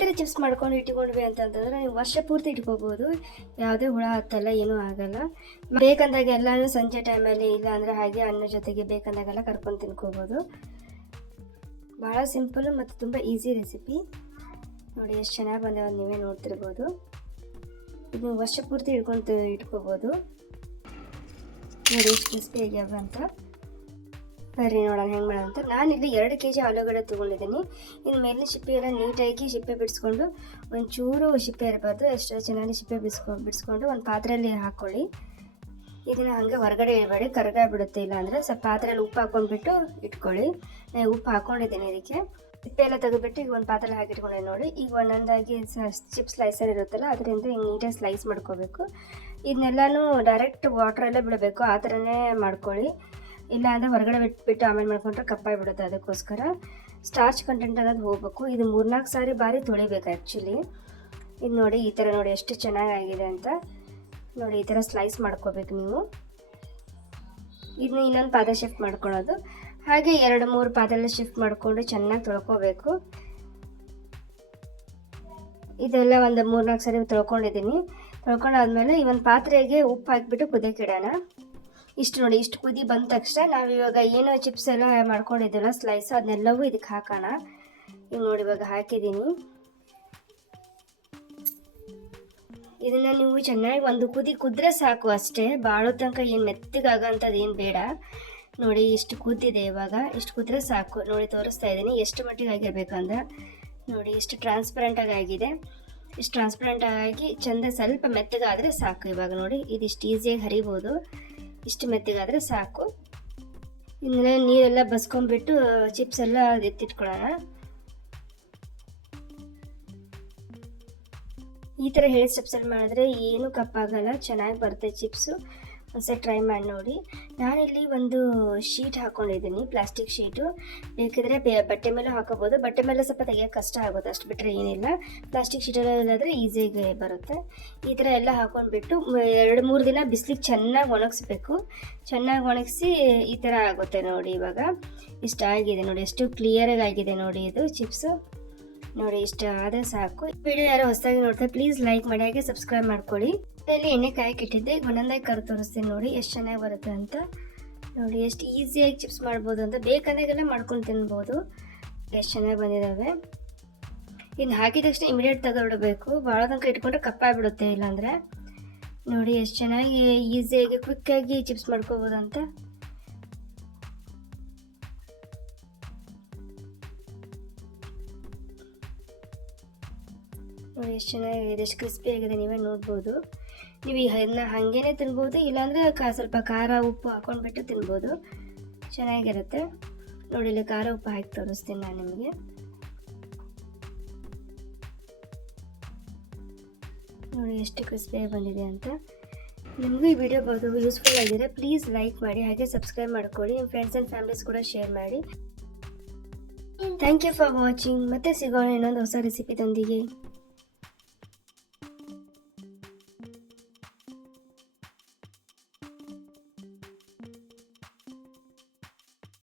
ಥರ ಚಿಪ್ಸ್ ಮಾಡ್ಕೊಂಡು ಇಟ್ಕೊಂಡ್ವಿ ಅಂತಂತಂದರೆ ನೀವು ವರ್ಷ ಪೂರ್ತಿ ಇಟ್ಕೋಬೋದು. ಯಾವುದೇ ಹುಳ ಹತ್ತಲ್ಲ, ಏನೂ ಆಗಲ್ಲ. ಬೇಕಂದಾಗ ಎಲ್ಲನೂ ಸಂಜೆ ಟೈಮಲ್ಲಿ ಇಲ್ಲ ಅಂದರೆ ಹಾಗೆ ಅನ್ನ ಜೊತೆಗೆ ಬೇಕಂದಾಗೆಲ್ಲ ಕರ್ಕೊಂಡು ತಿನ್ಕೋಬೋದು. ಭಾಳ ಸಿಂಪಲ್ಲು ಮತ್ತು ತುಂಬ ಈಸಿ ರೆಸಿಪಿ. ನೋಡಿ ಎಷ್ಟು ಚೆನ್ನಾಗಿ ಬಂದವ, ನೀವೇ ನೋಡ್ತಿರ್ಬೋದು. ಇದು ವರ್ಷ ಪೂರ್ತಿ ಇಟ್ಕೋಬೋದು. ನೋಡಿ ಎಷ್ಟು ಕ್ರಿಸ್ಪಿ ಆಗ್ಯಾವ ಅಂತ. ಬರ್ರಿ ನೋಡೋಣ ಹೆಂಗೆ ಮಾಡೋಣ ಅಂತ. ನಾನಿಲ್ಲಿ 2 kg ಆಲೂಗಡ್ಡೆ ತೊಗೊಂಡಿದ್ದೀನಿ. ಇನ್ನು ಮೇಲಿನ ಸಿಪ್ಪೆ ಎಲ್ಲ ನೀಟಾಗಿ ಸಿಪ್ಪೆ ಬಿಡಿಸ್ಕೊಂಡು, ಒಂಚೂರು ಸಿಪ್ಪೆ ಇರಬಾರ್ದು, ಎಷ್ಟು ಚೆನ್ನಾಗಿ ಸಿಪ್ಪೆ ಬಿಡಿಸ್ಕೊಂಡು ಒಂದು ಪಾತ್ರೆಯಲ್ಲಿ ಹಾಕ್ಕೊಳ್ಳಿ. ಇದನ್ನು ಹಾಗೆ ಹೊರಗಡೆ ಇಡಬೇಡಿ, ಕರಗಾಗ್ಬಿಡುತ್ತೆ. ಇಲ್ಲ ಅಂದರೆ ಸ್ವಲ್ಪ ಪಾತ್ರೆಯಲ್ಲಿ ಉಪ್ಪು ಹಾಕ್ಕೊಂಡ್ಬಿಟ್ಟು ಇಟ್ಕೊಳ್ಳಿ. ನಾನು ಉಪ್ಪು ಹಾಕ್ಕೊಂಡಿದ್ದೀನಿ. ಇದಕ್ಕೆ ಸಿಪ್ಪೆ ಎಲ್ಲ ತೆಗೆದುಬಿಟ್ಟು ಈಗ ಒಂದು ಪಾತ್ರೆಯಲ್ಲಿ ಹಾಕಿಟ್ಕೊಂಡೆ ನೋಡಿ. ಈಗ ಒಂದೊಂದಾಗಿ ಚಿಪ್ಸ್ ಸ್ಲೈಸರ್ ಇರುತ್ತಲ್ಲ, ಅದರಿಂದ ಹಿಂಗೆ ನೀಟಾಗಿ ಸ್ಲೈಸ್ ಮಾಡ್ಕೋಬೇಕು. ಇದನ್ನೆಲ್ಲನೂ ಡೈರೆಕ್ಟ್ ವಾಟ್ರಲ್ಲೇ ಬಿಡಬೇಕು, ಆ ಥರನೇ ಮಾಡ್ಕೊಳ್ಳಿ. ಇಲ್ಲ ಅಂದರೆ ಹೊರಗಡೆ ಬಿಟ್ಟು ಆಮೇಲೆ ಮಾಡ್ಕೊಂಡ್ರೆ ಕಪ್ಪಾಗಿಬಿಡುತ್ತೆ. ಅದಕ್ಕೋಸ್ಕರ ಸ್ಟಾರ್ಚ್ ಕಂಟೆಂಟ್ ಅನ್ನೋದು ಹೋಗಬೇಕು. ಇದು 3-4 ಬಾರಿ ತೊಳಿಬೇಕು ಆ್ಯಕ್ಚುಲಿ. ಇದು ನೋಡಿ ಈ ಥರ ನೋಡಿ ಎಷ್ಟು ಚೆನ್ನಾಗಾಗಿದೆ ಅಂತ. ನೋಡಿ ಈ ಥರ ಸ್ಲೈಸ್ ಮಾಡ್ಕೋಬೇಕು ನೀವು. ಇದನ್ನ ಇನ್ನೊಂದು ಪಾತ್ರೆ ಶಿಫ್ಟ್ ಮಾಡ್ಕೊಳ್ಳೋದು. ಹಾಗೆ 2-3 ಪಾತ್ರೆಲ್ಲ ಶಿಫ್ಟ್ ಮಾಡಿಕೊಂಡು ಚೆನ್ನಾಗಿ ತೊಳ್ಕೋಬೇಕು. ಇದೆಲ್ಲ ಒಂದು 3-4 ಸರಿ ತೊಳ್ಕೊಂಡಿದ್ದೀನಿ. ತೊಳ್ಕೊಂಡಾದ್ಮೇಲೆ ಈ ಒಂದು ಪಾತ್ರೆಗೆ ಉಪ್ಪು ಹಾಕಿಬಿಟ್ಟು ಕುದಿಯಕ್ಕೆ ಇಡೋಣ. ಇಷ್ಟು ನೋಡಿ, ಇಷ್ಟು ಕುದಿ ಬಂದ ತಕ್ಷಣ ನಾವು ಇವಾಗ ಏನೋ ಚಿಪ್ಸ್ ಎಲ್ಲ ಮಾಡ್ಕೊಂಡಿದ್ದೀವಲ್ಲ ಸ್ಲೈಸ್, ಅದನ್ನೆಲ್ಲವೂ ಇದಕ್ಕೆ ಹಾಕೋಣ. ಈಗ ನೋಡಿ ಇವಾಗ ಹಾಕಿದ್ದೀನಿ. ಇದನ್ನು ನೀವು ಚೆನ್ನಾಗಿ ಒಂದು ಕುದ್ರೆ ಸಾಕು ಅಷ್ಟೇ, ಬಾಳೋ ತನಕ ಏನು ಮೆತ್ತಗಾಗೋಂಥದ್ದು ಏನು ಬೇಡ. ನೋಡಿ ಇಷ್ಟು ಕುದ್ದಿದೆ, ಇವಾಗ ಇಷ್ಟು ಕುದ್ರೆ ಸಾಕು. ನೋಡಿ ತೋರಿಸ್ತಾ ಇದ್ದೀನಿ ಎಷ್ಟು ಮಟ್ಟಿಗೆ ಆಗಿರ್ಬೇಕಂದ್ರೆ. ನೋಡಿ ಇಷ್ಟು ಟ್ರಾನ್ಸ್ಪರೆಂಟಾಗಿ ಆಗಿದೆ. ಇಷ್ಟು ಟ್ರಾನ್ಸ್ಪರೆಂಟ್ ಆಗಿ ಚೆಂದ ಸ್ವಲ್ಪ ಮೆತ್ತಗಾದರೆ ಸಾಕು. ಇವಾಗ ನೋಡಿ ಇದಿಷ್ಟು ಈಸಿಯಾಗಿ ಹರಿಬೋದು. ಇಷ್ಟು ಮೆತ್ತಗಾದರೆ ಸಾಕು. ಇನ್ನು ನೀರೆಲ್ಲ ಬಸ್ಕೊಂಡ್ಬಿಟ್ಟು ಚಿಪ್ಸ್ ಎಲ್ಲ ಎತ್ತಿಟ್ಕೊಳ್ಳೋಣ. ಈ ಥರ ಹೇಳಿ ಸ್ಟೆಪ್ಸಲ್ಲಿ ಮಾಡಿದ್ರೆ ಏನೂ ಕಪ್ಪಾಗಲ್ಲ, ಚೆನ್ನಾಗಿ ಬರುತ್ತೆ ಚಿಪ್ಸು. ಒಂದ್ಸರಿ ಟ್ರೈ ಮಾಡಿ ನೋಡಿ. ನಾನಿಲ್ಲಿ ಒಂದು ಶೀಟ್ ಹಾಕ್ಕೊಂಡಿದ್ದೀನಿ, ಪ್ಲಾಸ್ಟಿಕ್ ಶೀಟು. ಬೇಕಿದ್ರೆ ಬಟ್ಟೆ ಮೇಲೆ ಹಾಕೋಬೋದು. ಬಟ್ಟೆ ಮೇಲೆ ಸ್ವಲ್ಪ ತೆಗಿಯೋಕ್ಕೆ ಕಷ್ಟ ಆಗುತ್ತೆ, ಅಷ್ಟು ಬಿಟ್ಟರೆ ಏನಿಲ್ಲ. ಪ್ಲಾಸ್ಟಿಕ್ ಶೀಟಲ್ಲಾದರೆ ಈಸಿಯಾಗಿ ಬರುತ್ತೆ. ಈ ಥರ ಎಲ್ಲ ಹಾಕ್ಕೊಂಡ್ಬಿಟ್ಟು 2-3 ದಿನ ಬಿಸಿಲಿಗೆ ಚೆನ್ನಾಗಿ ಒಣಗಿಸ್ಬೇಕು. ಚೆನ್ನಾಗಿ ಒಣಗಿಸಿ ಈ ಥರ ಆಗುತ್ತೆ ನೋಡಿ. ಇವಾಗ ಇಷ್ಟ ಆಗಿದೆ ನೋಡಿ, ಎಷ್ಟು ಕ್ಲಿಯರಾಗಿ ಆಗಿದೆ ನೋಡಿ ಇದು ಚಿಪ್ಸು. ನೋಡಿ ಇಷ್ಟ ಆದರೆ ಸಾಕು. ವಿಡಿಯೋ ಯಾರು ಹೊಸದಾಗಿ ನೋಡ್ತಾರೆ ಪ್ಲೀಸ್ ಲೈಕ್ ಮಾಡಿ, ಹಾಗೆ ಸಬ್ಸ್ಕ್ರೈಬ್ ಮಾಡ್ಕೊಳ್ಳಿ. ಇಲ್ಲಿ ಎಣ್ಣೆ ಕಾಯಕ್ಕೆ ಇಟ್ಟಿದ್ದೆ, ಈಗ ಒಂದೊಂದಾಗಿ ಕರು ತೋರಿಸ್ತೀನಿ ನೋಡಿ ಎಷ್ಟು ಚೆನ್ನಾಗಿ ಬರುತ್ತೆ ಅಂತ. ನೋಡಿ ಎಷ್ಟು ಈಸಿಯಾಗಿ ಚಿಪ್ಸ್ ಮಾಡ್ಬೋದು ಅಂತ, ಬೇಕಂದಾಗೆಲ್ಲ ಮಾಡ್ಕೊಂಡು ತಿನ್ಬೋದು. ಎಷ್ಟು ಚೆನ್ನಾಗಿ ಬಂದಿದ್ದಾವೆ. ಇನ್ನು ಹಾಕಿದ ತಕ್ಷಣ ಇಮಿಡಿಯೇಟ್ ತೆಗೆದುಬಿಡಬೇಕು, ಭಾಳ ತನಕ ಇಟ್ಕೊಂಡ್ರೆ ಕಪ್ಪಾಗಿಬಿಡುತ್ತೆ. ಇಲ್ಲಾಂದರೆ ನೋಡಿ ಎಷ್ಟು ಚೆನ್ನಾಗಿ ಈಸಿಯಾಗಿ ಕ್ವಿಕ್ಕಾಗಿ ಚಿಪ್ಸ್ ಮಾಡ್ಕೋಬೋದು ಅಂತ. ನೋಡಿ ಎಷ್ಟು ಚೆನ್ನಾಗಿದೆ, ಎಷ್ಟು ಕ್ರಿಸ್ಪಿ ಆಗಿದೆ, ನೀವೇ ನೋಡ್ಬೋದು. ನೀವು ಇದನ್ನ ಹಾಗೇ ತಿನ್ಬೋದು, ಇಲ್ಲಾಂದರೆ ಸ್ವಲ್ಪ ಖಾರ ಉಪ್ಪು ಹಾಕ್ಕೊಂಡ್ಬಿಟ್ಟು ತಿನ್ಬೋದು, ಚೆನ್ನಾಗಿರುತ್ತೆ. ನೋಡಿ ಇಲ್ಲಿ ಖಾರ ಉಪ್ಪು ಹಾಕಿ ತೋರಿಸ್ತೀನಿ ನಾನು ನಿಮಗೆ. ನೋಡಿ ಎಷ್ಟು ಕ್ರಿಸ್ಪಿಯಾಗಿ ಬಂದಿದೆ ಅಂತ. ನಿಮಗೂ ಈ ವಿಡಿಯೋ ಬಹುದು ಯೂಸ್ಫುಲ್ ಆಗಿದೆ, ಪ್ಲೀಸ್ ಲೈಕ್ ಮಾಡಿ, ಹಾಗೆ ಸಬ್ಸ್ಕ್ರೈಬ್ ಮಾಡ್ಕೊಳ್ಳಿ. ನಿಮ್ಮ ಫ್ರೆಂಡ್ಸ್ ಆ್ಯಂಡ್ ಫ್ಯಾಮಿಲೀಸ್ ಕೂಡ ಶೇರ್ ಮಾಡಿ. Thank you for watching. ಮತ್ತೆ ಸಿಗೋಣ ಇನ್ನೊಂದು ಹೊಸ ರೆಸಿಪಿದೊಂದಿಗೆ.